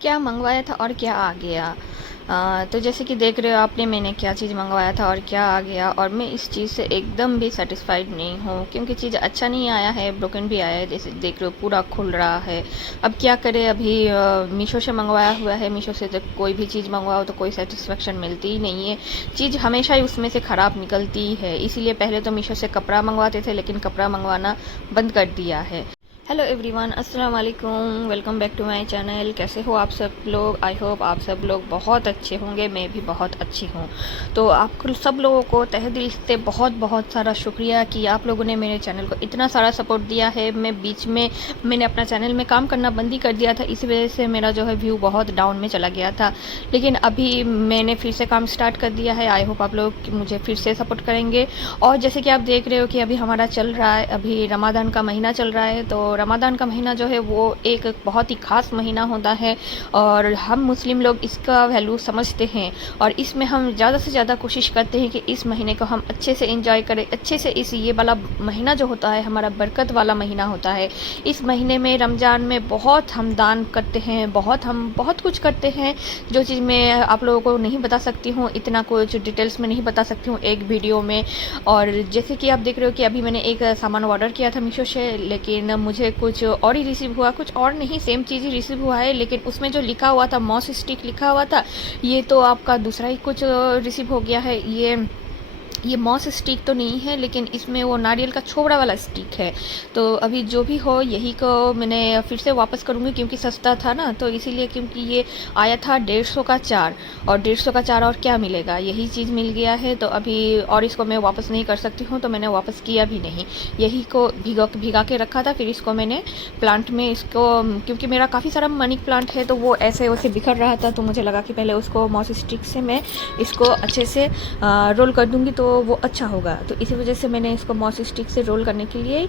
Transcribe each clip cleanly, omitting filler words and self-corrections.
क्या मंगवाया था और क्या आ गया। तो जैसे कि देख रहे हो आपने मैंने क्या चीज़ मंगवाया था और क्या आ गया, और मैं इस चीज़ से एकदम भी सेटिस्फाइड नहीं हूँ क्योंकि चीज़ अच्छा नहीं आया है, ब्रोकन भी आया है। जैसे देख रहे हो पूरा खुल रहा है। अब क्या करें, अभी मीशो से मंगवाया हुआ है। मीशो से जब कोई भी चीज़ मंगवाओ तो कोई सेटिस्फेक्शन मिलती ही नहीं है, चीज़ हमेशा ही उसमें से ख़राब निकलती है। इसीलिए पहले तो मीशो से कपड़ा मंगवाते थे, लेकिन कपड़ा मंगवाना बंद कर दिया है। हेलो एवरीवन, अस्सलाम वालेकुम, welcome back to my channel. कैसे हो आप सब लोग? आई होप आप सब लोग बहुत अच्छे होंगे, मैं भी बहुत अच्छी हूँ। तो आप सब लोगों को तहे दिल से बहुत बहुत सारा शुक्रिया कि आप लोगों ने मेरे चैनल को इतना सारा सपोर्ट दिया है। मैं बीच में मैंने अपना चैनल में काम करना बंद ही कर दिया था, इसी वजह से मेरा जो है व्यू बहुत डाउन में चला गया था। लेकिन अभी मैंने फिर से काम स्टार्ट कर दिया है। आई होप आप लोग मुझे फिर से सपोर्ट करेंगे। और जैसे कि आप देख रहे हो कि अभी हमारा चल रहा है, अभी रमादान का महीना चल रहा है। तो रमादान का महीना जो है वो एक बहुत ही ख़ास महीना होता है और हम मुस्लिम लोग इसका वैल्यू समझते हैं। और इसमें हम ज़्यादा से ज़्यादा कोशिश करते हैं कि इस महीने को हम अच्छे से एंजॉय करें, अच्छे से। इस ये वाला महीना जो होता है हमारा बरकत वाला महीना होता है। इस महीने में रमज़ान में बहुत हम दान करते हैं, हम बहुत कुछ करते हैं, जो चीज़ मैं आप लोगों को नहीं बता सकती हूँ, इतना कुछ डिटेल्स में नहीं बता सकती हूँ एक वीडियो में। और जैसे कि आप देख रहे हो कि अभी मैंने एक सामान ऑर्डर किया था मीशो से, लेकिन मुझे कुछ और ही रिसीव हुआ, कुछ और नहीं, सेम चीज़ ही रिसीव हुआ है। लेकिन उसमें जो लिखा हुआ था मॉस स्टिक लिखा हुआ था, ये तो आपका दूसरा ही कुछ रिसीव हो गया है। ये मॉस स्टिक तो नहीं है, लेकिन इसमें वो नारियल का छोबड़ा वाला स्टिक है। तो अभी जो भी हो यही को मैंने फिर से वापस करूँगी क्योंकि सस्ता था ना, तो इसीलिए। क्योंकि ये आया था 150 का 4, और 150 का 4 और क्या मिलेगा, यही चीज़ मिल गया है। तो अभी और इसको मैं वापस नहीं कर सकती हूँ, तो मैंने वापस किया भी नहीं। यही को भिगा के रखा था। फिर इसको मैंने प्लांट में इसको, क्योंकि मेरा काफ़ी सारा मनी प्लांट है तो वो ऐसे वैसे बिखर रहा था, तो मुझे लगा कि पहले उसको मॉस स्टिक से मैं इसको अच्छे से रोल कर दूँगी तो वो अच्छा होगा। तो इसी वजह से मैंने इसको मॉस स्टिक से रोल करने के लिए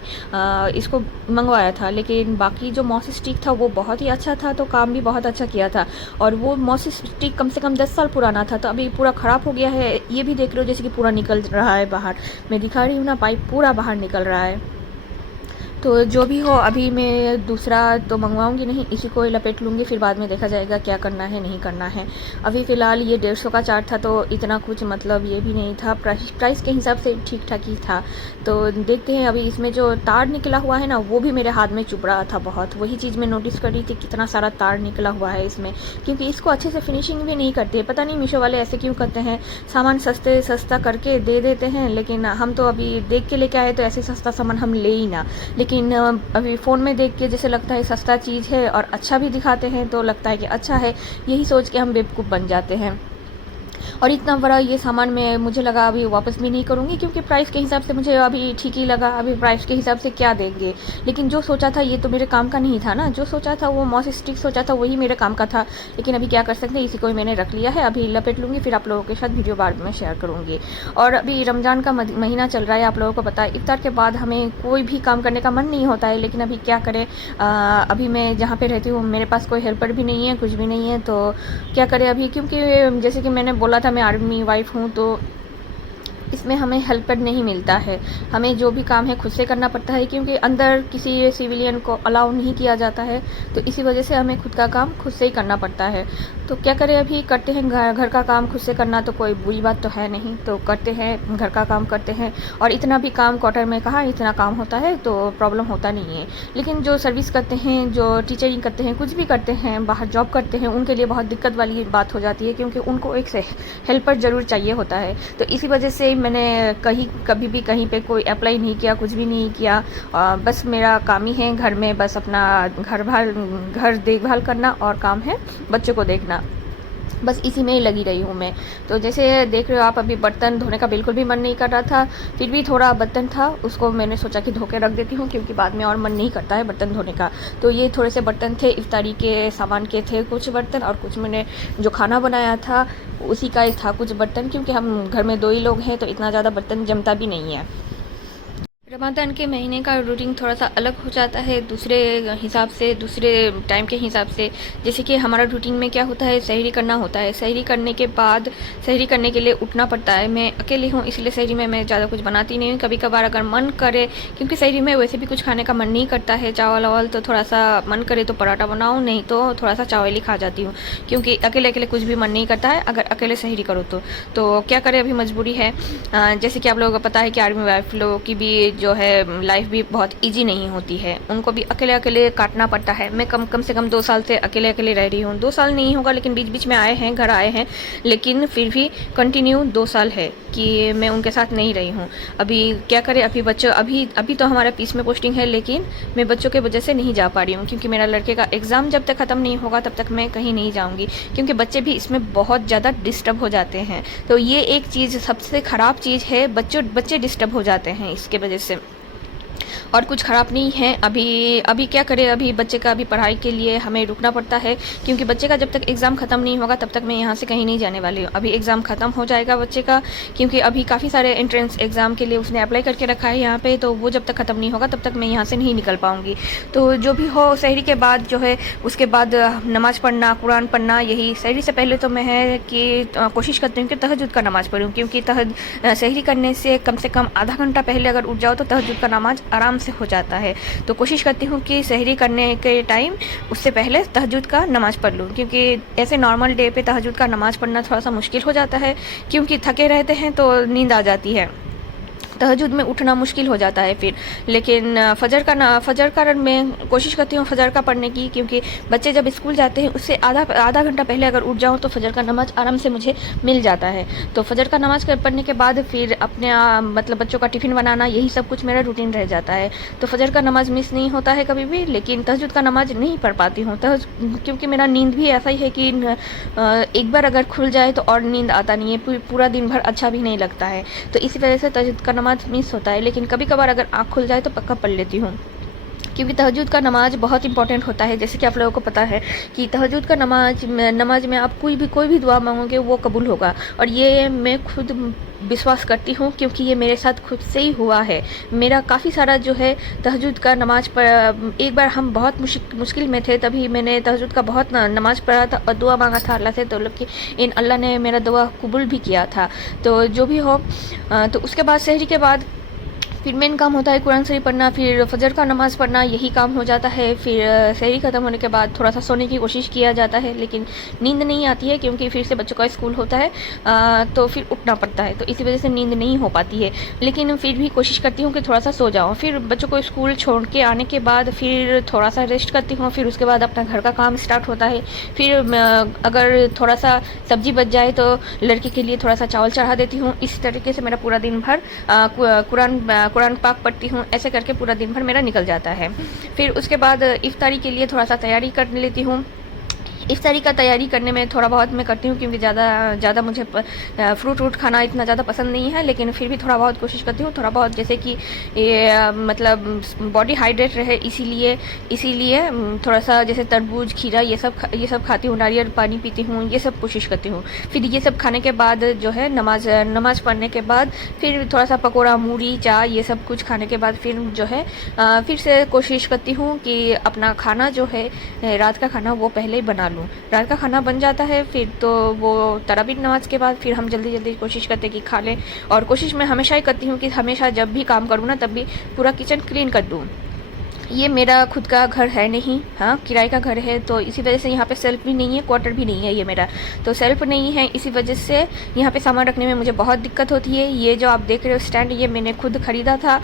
इसको मंगवाया था। लेकिन बाकी जो मॉस स्टिक था वो बहुत ही अच्छा था, तो काम भी बहुत अच्छा किया था। और वो मॉस स्टिक कम से कम 10 साल पुराना था, तो अभी पूरा ख़राब हो गया है। ये भी देख रहे हो जैसे कि पूरा निकल रहा है बाहर, मैं दिखा रही हूँ ना, पाइप पूरा बाहर निकल रहा है। तो जो भी हो, अभी मैं दूसरा तो मंगवाऊंगी नहीं, इसी को लपेट लूँगी, फिर बाद में देखा जाएगा क्या करना है नहीं करना है। अभी फ़िलहाल ये 150 का चार्ट था, तो इतना कुछ मतलब ये भी नहीं था, प्राइस के हिसाब से ठीक ठाक ही था। तो देखते हैं। अभी इसमें जो तार निकला हुआ है ना, वो भी मेरे हाथ में चुभ रहा था बहुत। वही चीज़ मैं नोटिस कर रही थी, कितना सारा तार निकला हुआ है इसमें, क्योंकि इसको अच्छे से फिनिशिंग भी नहीं करते। पता नहीं मीशो वाले ऐसे क्यों करते हैं, सामान सस्ता करके दे देते हैं, लेकिन हम तो अभी देख के लेके आए तो ऐसे सस्ता सामान हम ले ही ना। लेकिन अभी फ़ोन में देख के जैसे लगता है सस्ता चीज़ है और अच्छा भी दिखाते हैं, तो लगता है कि अच्छा है, यही सोच के हम बेवकूफ़ बन जाते हैं। और इतना बड़ा ये सामान मैं, मुझे लगा अभी वापस भी नहीं करूँगी, क्योंकि प्राइस के हिसाब से मुझे अभी ठीक ही लगा। अभी प्राइस के हिसाब से क्या देंगे, लेकिन जो सोचा था ये तो मेरे काम का नहीं था ना। जो सोचा था वो मॉस स्टिक सोचा था, वही मेरे काम का था। लेकिन अभी क्या कर सकते हैं, इसी को मैंने रख लिया है। अभी लपेट लूँगी, फिर आप लोगों के साथ वीडियो बाद में शेयर करूँगी। और अभी रमज़ान का महीना चल रहा है, आप लोगों को पता है इफ्तार के बाद हमें कोई भी काम करने का मन नहीं होता है। लेकिन अभी क्या करें, अभी मैं जहाँ पे रहती हूँ मेरे पास कोई हेल्पर भी नहीं है, कुछ भी नहीं है, तो क्या करें अभी। क्योंकि जैसे कि मैंने बोला था मैं आर्मी वाइफ हूँ, तो इसमें हमें हेल्पर नहीं मिलता है। हमें जो भी काम है खुद से करना पड़ता है, क्योंकि अंदर किसी सिविलियन को अलाउ नहीं किया जाता है। तो इसी वजह से हमें खुद का काम खुद से ही करना पड़ता है। तो क्या करें, अभी करते हैं। घर का काम खुद से करना तो कोई बुरी बात तो है नहीं, तो करते हैं, घर का काम करते हैं। और इतना भी काम क्वार्टर में कहाँ इतना काम होता है, तो प्रॉब्लम होता नहीं है। लेकिन जो सर्विस करते हैं, जो टीचरिंग करते हैं, कुछ भी करते हैं, बाहर जॉब करते हैं, उनके लिए बहुत दिक्कत वाली बात हो जाती है, क्योंकि उनको एक से हेल्पर ज़रूर चाहिए होता है। तो इसी वजह से मैंने कभी भी कहीं पे कोई अप्लाई नहीं किया, कुछ भी नहीं किया। बस मेरा काम ही है घर में, बस अपना घर देखभाल करना, और काम है बच्चों को देखना। बस इसी में ही लगी रही हूँ मैं। तो जैसे देख रहे हो आप, अभी बर्तन धोने का बिल्कुल भी मन नहीं कर रहा था, फिर भी थोड़ा बर्तन था, उसको मैंने सोचा कि धो के रख देती हूँ, क्योंकि बाद में और मन नहीं करता है बर्तन धोने का। तो ये थोड़े से बर्तन थे, इफ्तारी के सामान के थे कुछ बर्तन, और कुछ मैंने जो खाना बनाया था उसी का ही था कुछ बर्तन, क्योंकि हम घर में 2 ही लोग हैं, तो इतना ज़्यादा बर्तन जमता भी नहीं है। रमज़ान के महीने का रूटीन थोड़ा सा अलग हो जाता है दूसरे हिसाब से, दूसरे टाइम के हिसाब से। जैसे कि हमारा रूटीन में क्या होता है, सहरी करना होता है। सहरी करने के बाद सहरी करने के लिए उठना पड़ता है। मैं अकेली हूँ इसलिए सहरी में मैं ज़्यादा कुछ बनाती नहीं हूँ। कभी कभार अगर मन करे, क्योंकि सहरी में वैसे भी कुछ खाने का मन नहीं करता है, चावल वावल, तो थोड़ा सा मन करे तो पराठा बनाऊँ, नहीं तो थोड़ा सा चावल ही खा जाती हूँ, क्योंकि अकेले अकेले कुछ भी मन नहीं करता है अगर अकेले सहरी करो तो क्या करें, अभी मजबूरी है। जैसे कि आप लोगों को पता है कि आर्मी वाइफ लोगों की भी जो है लाइफ भी बहुत इजी नहीं होती है, उनको भी अकेले अकेले काटना पड़ता है। मैं कम से कम 2 साल से अकेले अकेले रह रही हूँ। 2 साल नहीं होगा, लेकिन बीच बीच में आए हैं, घर आए हैं, लेकिन फिर भी कंटिन्यू 2 साल है कि मैं उनके साथ नहीं रही हूँ। अभी क्या करें, अभी बच्चों अभी तो हमारा पीस में पोस्टिंग है, लेकिन मैं बच्चों के वजह से नहीं जा पा रही हूँ, क्योंकि मेरा लड़के का एग्ज़ाम जब तक ख़त्म नहीं होगा तब तक मैं कहीं नहीं जाऊँगी, क्योंकि बच्चे भी इसमें बहुत ज़्यादा डिस्टर्ब हो जाते हैं। तो ये एक चीज़ सबसे ख़राब चीज़ है, बच्चे डिस्टर्ब हो जाते हैं इसके वजह से, और कुछ ख़राब नहीं है। अभी क्या करें, अभी बच्चे का अभी पढ़ाई के लिए हमें रुकना पड़ता है, क्योंकि बच्चे का जब तक एग्ज़ाम ख़त्म नहीं होगा तब तक मैं यहाँ से कहीं नहीं जाने वाली हूँ। अभी एग्ज़ाम ख़त्म हो जाएगा बच्चे का, क्योंकि अभी काफ़ी सारे एंट्रेंस एग्ज़ाम के लिए उसने अप्लाई करके रखा है यहाँ पे, तो वो जब तक ख़त्म नहीं होगा तब तक मैं यहाँ से नहीं निकल पाऊँगी। तो जो भी हो, सहरी के बाद जो है उसके बाद नमाज़ पढ़ना, कुरान पढ़ना, यही। सहरी से पहले तो मैं है कि कोशिश करती हूँ कि तहज्जुद का नमाज़ पढ़ूँ, क्योंकि सहरी करने से कम आधा घंटा पहले अगर उठ जाओ तो तहज्जुद का नमाज़ आराम से हो जाता है। तो कोशिश करती हूँ कि सहरी करने के टाइम उससे पहले तहज्जुद का नमाज़ पढ़ लूँ, क्योंकि ऐसे नॉर्मल डे पे तहज्जुद का नमाज़ पढ़ना थोड़ा सा मुश्किल हो जाता है, क्योंकि थके रहते हैं तो नींद आ जाती है, तहज्जुद में उठना मुश्किल हो जाता है फिर। लेकिन फ़जर का मैं कोशिश करती हूँ फ़जर का पढ़ने की, क्योंकि बच्चे जब स्कूल जाते हैं उससे आधा घंटा पहले अगर उठ जाऊँ तो फ़जर का नमाज़ आराम से मुझे मिल जाता है। तो फ़जर का नमाज़ पढ़ने के बाद फिर अपने मतलब बच्चों का टिफ़िन बनाना, यही सब कुछ मेरा रूटीन रह जाता है। तो फ़जर का नमाज़ मिस नहीं होता है कभी भी, लेकिन तहज्जुद का नमाज़ नहीं पढ़ पाती हूँ, क्योंकि मेरा नींद भी ऐसा ही है कि एक बार अगर खुल जाए तो और नींद आता नहीं है, पूरा दिन भर अच्छा भी नहीं लगता है। तो इसी वजह से तहज्जुद का नमाज़ मिस होता है, लेकिन कभी कभार अगर आँख खुल जाए तो पक्का पढ़ लेती हूँ, क्योंकि तहज्जुद का नमाज़ बहुत इंपॉर्टेंट होता है। जैसे कि आप लोगों को पता है कि तहज्जुद का नमाज में आप कोई भी दुआ मांगोगे वो कबूल होगा, और ये मैं खुद विश्वास करती हूँ, क्योंकि ये मेरे साथ खुद से ही हुआ है। मेरा काफ़ी सारा जो है तहज्जुद का नमाज़ पर, एक बार हम बहुत मुश्किल में थे, तभी मैंने तहज्जुद का बहुत नमाज़ पढ़ा था और दुआ मांगा था अल्लाह से, तो अल्लाह ने मेरा दुआ कबूल भी किया था। तो जो भी हो, तो उसके बाद सहरी के बाद फिर मेन काम होता है कुरान शरीफ पढ़ना, फिर फजर का नमाज़ पढ़ना, यही काम हो जाता है। फिर सहरी ख़त्म होने के बाद थोड़ा सा सोने की कोशिश किया जाता है, लेकिन नींद नहीं आती है, क्योंकि फिर से बच्चों का स्कूल होता है, तो फिर उठना पड़ता है, तो इसी वजह से नींद नहीं हो पाती है। लेकिन फिर भी कोशिश करती हूँ कि थोड़ा सा सो जाऊँ। फिर बच्चों को स्कूल छोड़ के आने के बाद फिर थोड़ा सा रेस्ट करती हूँ, फिर उसके बाद अपना घर का काम स्टार्ट होता है। फिर अगर थोड़ा सा सब्जी बच जाए तो लड़के के लिए थोड़ा सा चावल चढ़ा देती हूँ। इस तरीके से मेरा पूरा दिन भर कुरान पाक पढ़ती हूँ, ऐसे करके पूरा दिन भर मेरा निकल जाता है। फिर उसके बाद इफ्तारी के लिए थोड़ा सा तैयारी कर लेती हूँ। इफ्तारी का तैयारी करने में थोड़ा बहुत मैं करती हूँ, क्योंकि ज़्यादा मुझे फ्रूट खाना इतना ज़्यादा पसंद नहीं है, लेकिन फिर भी थोड़ा बहुत कोशिश करती हूँ, थोड़ा बहुत, जैसे कि ये मतलब बॉडी हाइड्रेट रहे, इसीलिए थोड़ा सा जैसे तरबूज, खीरा, ये सब खाती हूँ, नारियल पानी पीती हूँ, ये सब कोशिश करती हूँ। फिर ये सब खाने के बाद जो है नमाज पढ़ने के बाद फिर थोड़ा सा पकौड़ा, मूढ़ी, चाय, ये सब कुछ खाने के बाद फिर जो है फिर से कोशिश करती हूँ कि अपना खाना जो है रात का खाना वो पहले ही बना लूँ। रात का खाना बन जाता है, फिर तो वो तरावीह नमाज के बाद फिर हम जल्दी कोशिश करते हैं कि खा लें। और कोशिश मैं हमेशा ही करती हूँ कि हमेशा जब भी काम करूँ ना तब भी पूरा किचन क्लीन कर दूँ। ये मेरा खुद का घर है नहीं, हाँ, किराए का घर है, तो इसी वजह से यहाँ पे सेल्फ भी नहीं है, क्वार्टर भी नहीं है ये मेरा, तो सेल्फ नहीं है, इसी वजह से यहाँ पे सामान रखने में मुझे बहुत दिक्कत होती है। ये जो आप देख रहे हो स्टैंड, ये मैंने खुद ख़रीदा था,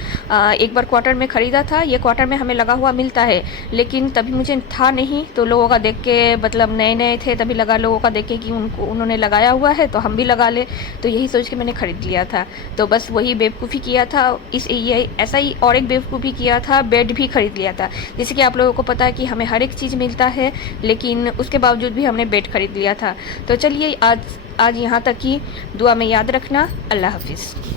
एक बार क्वार्टर में ख़रीदा था। ये क्वार्टर में हमें लगा हुआ मिलता है, लेकिन तभी मुझे था नहीं, तो लोगों का देख के, मतलब नए थे तभी लगा, लोगों का देख के कि उन्होंने लगाया हुआ है तो हम भी लगा ले, तो यही सोच के मैंने ख़रीद लिया था। तो बस वही बेवकूफ़ी किया था, ऐसा ही और एक बेवकूफ़ी किया था, बेड भी खरीद लिया था। जैसे कि आप लोगों को पता है कि हमें हर एक चीज़ मिलता है, लेकिन उसके बावजूद भी हमने बेड खरीद लिया था। तो चलिए आज यहाँ तक ही, दुआ में याद रखना। अल्लाह हाफिज़।